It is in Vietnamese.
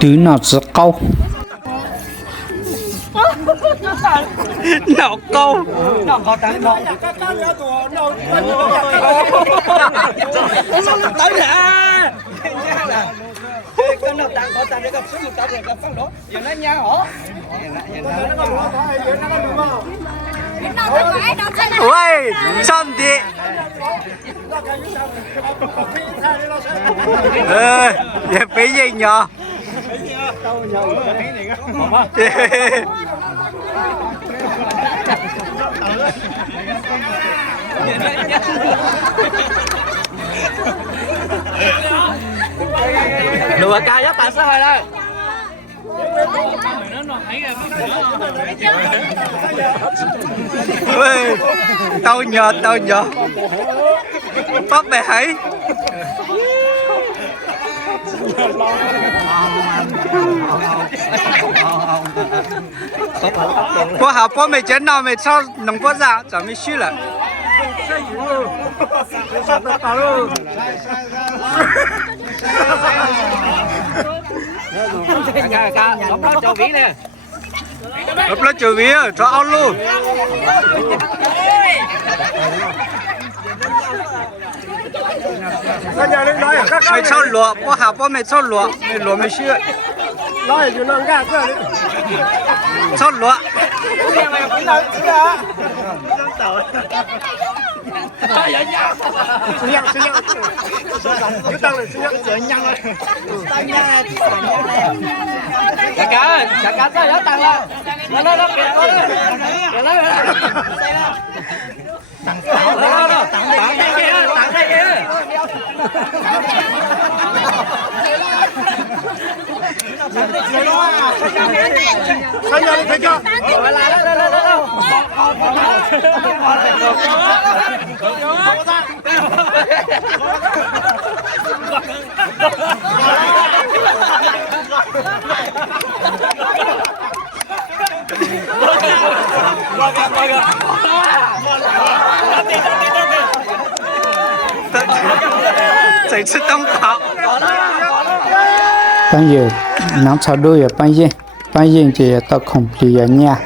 Tứ nó rất câu. Nó câu. Nó có tán nó. Tới nè. Con nó tán có tán để gặp số một tán để gặp phong đó. Giờ nó nha hả? Ôi, xong đi. Giờ bị gì nhờ? Đùa ca giúp bạn sao vậy đây? Ôi, tao nhờ bắt mẹ hãy我好不没见到没超能过啥，咱们去了。Lấp lấp chỗ vía cho ao luôn. Mày cho lúa, bố hảo bố mày cho lúa, mày lúa mày xưa. Nói thì nó ra cơ. Cho lúa. Chả cá sao nó tăng lên. Nó kìa nó. Tặng đây kia. Thấy chưa? Thấy chưa? Chạy吃đông khảo. Bây giờ nắng sau đôi ở bây giờ chỉ tao không đi ở nhà.